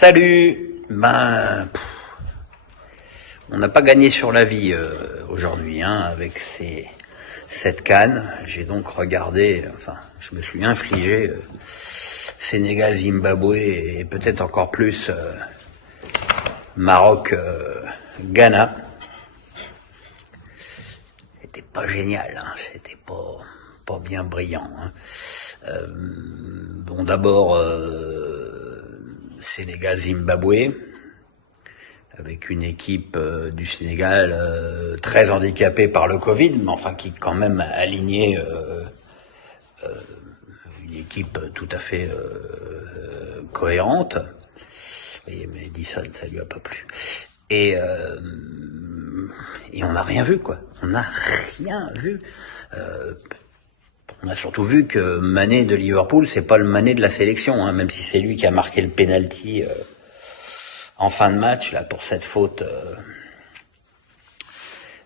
Salut. On n'a pas gagné sur la vie aujourd'hui avec cette CAN. J'ai donc regardé, je me suis infligé Sénégal, Zimbabwe et peut-être encore plus Maroc, Ghana. C'était pas génial, c'était pas bien brillant. Bon, d'abord Sénégal, Zimbabwe, avec une équipe du Sénégal très handicapée par le Covid, mais qui quand même a aligné une équipe tout à fait cohérente. Et mais Edison, ça lui a pas plu. Et on n'a rien vu, quoi. On n'a rien vu. On a surtout vu que Mané de Liverpool, c'est pas le Mané de la sélection, même si c'est lui qui a marqué le penalty en fin de match là pour cette faute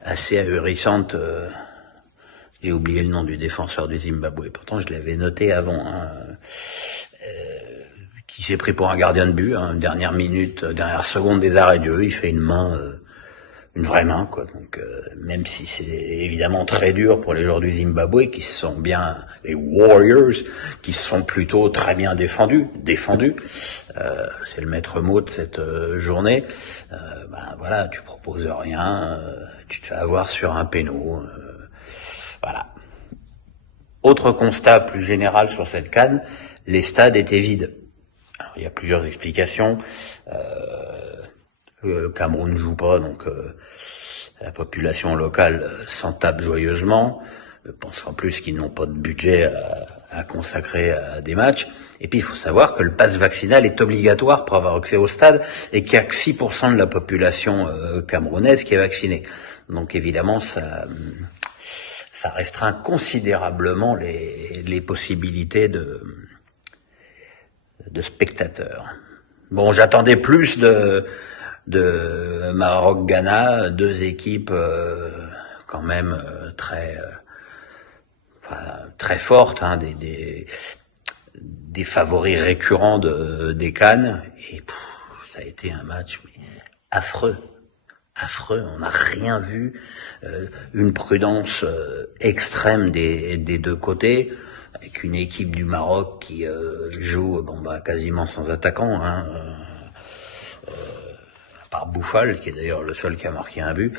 assez ahurissante. J'ai oublié le nom du défenseur du Zimbabwe, pourtant je l'avais noté avant. Qui s'est pris pour un gardien de but, dernière minute, dernière seconde des arrêts de jeu, il fait une main, une vraie main, quoi. Donc même si c'est évidemment très dur pour les joueurs du Zimbabwe, qui se sont bien, les Warriors, qui se sont plutôt très bien défendus, c'est le maître mot de cette journée. Voilà, tu proposes rien, tu te fais avoir sur un péno, voilà. Autre constat plus général sur cette CAN, les stades étaient vides. Alors, il y a plusieurs explications. Le Cameroun ne joue pas, donc la population locale s'en tape joyeusement. Je pense en plus qu'ils n'ont pas de budget à consacrer à des matchs. Et puis il faut savoir que le pass vaccinal est obligatoire pour avoir accès au stade et qu'il n'y a que 6% de la population camerounaise qui est vaccinée. Donc évidemment, ça restreint considérablement les possibilités de spectateurs. Bon, j'attendais plus de Maroc-Ghana, deux équipes quand même très fortes, des favoris récurrents des CAN, et ça a été un match affreux, on n'a rien vu, une prudence extrême des deux côtés, avec une équipe du Maroc qui joue quasiment sans attaquant, à part Bouffal, qui est d'ailleurs le seul qui a marqué un but.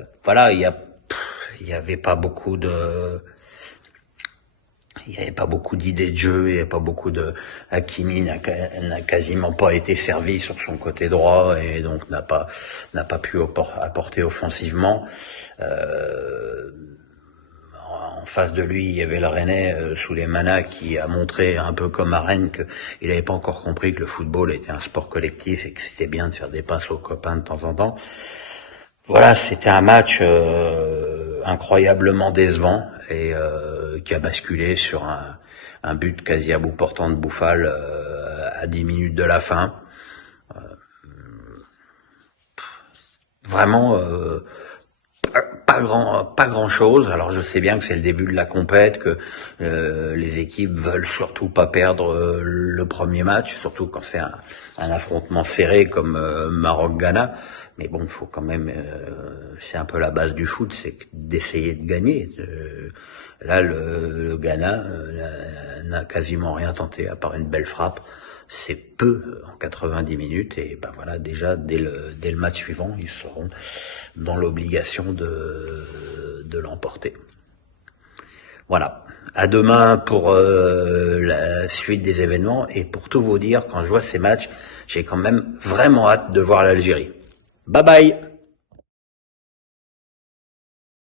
Il y avait pas beaucoup d'idées de jeu, il n'y avait pas beaucoup de... Hakimi n'a quasiment pas été servi sur son côté droit et donc n'a pas pu apporter offensivement. En face de lui, il y avait le Rennais Souleymana qui a montré un peu comme à Rennes qu'il n'avait pas encore compris que le football était un sport collectif et que c'était bien de faire des passes aux copains de temps en temps. Voilà, c'était un match incroyablement décevant et qui a basculé sur un but quasi à bout portant de Bouffal à 10 minutes de la fin. Vraiment pas grand chose. Alors je sais bien que c'est le début de la compète, que les équipes veulent surtout pas perdre le premier match, surtout quand c'est un affrontement serré comme Maroc-Ghana. Mais bon, il faut quand même, c'est un peu la base du foot, c'est d'essayer de gagner. Là, le Ghana n'a quasiment rien tenté à part une belle frappe. C'est peu en 90 minutes et déjà dès le match suivant, ils seront dans l'obligation de l'emporter. Voilà. À demain pour la suite des événements, et pour tout vous dire, quand je vois ces matchs, j'ai quand même vraiment hâte de voir l'Algérie. Bye bye.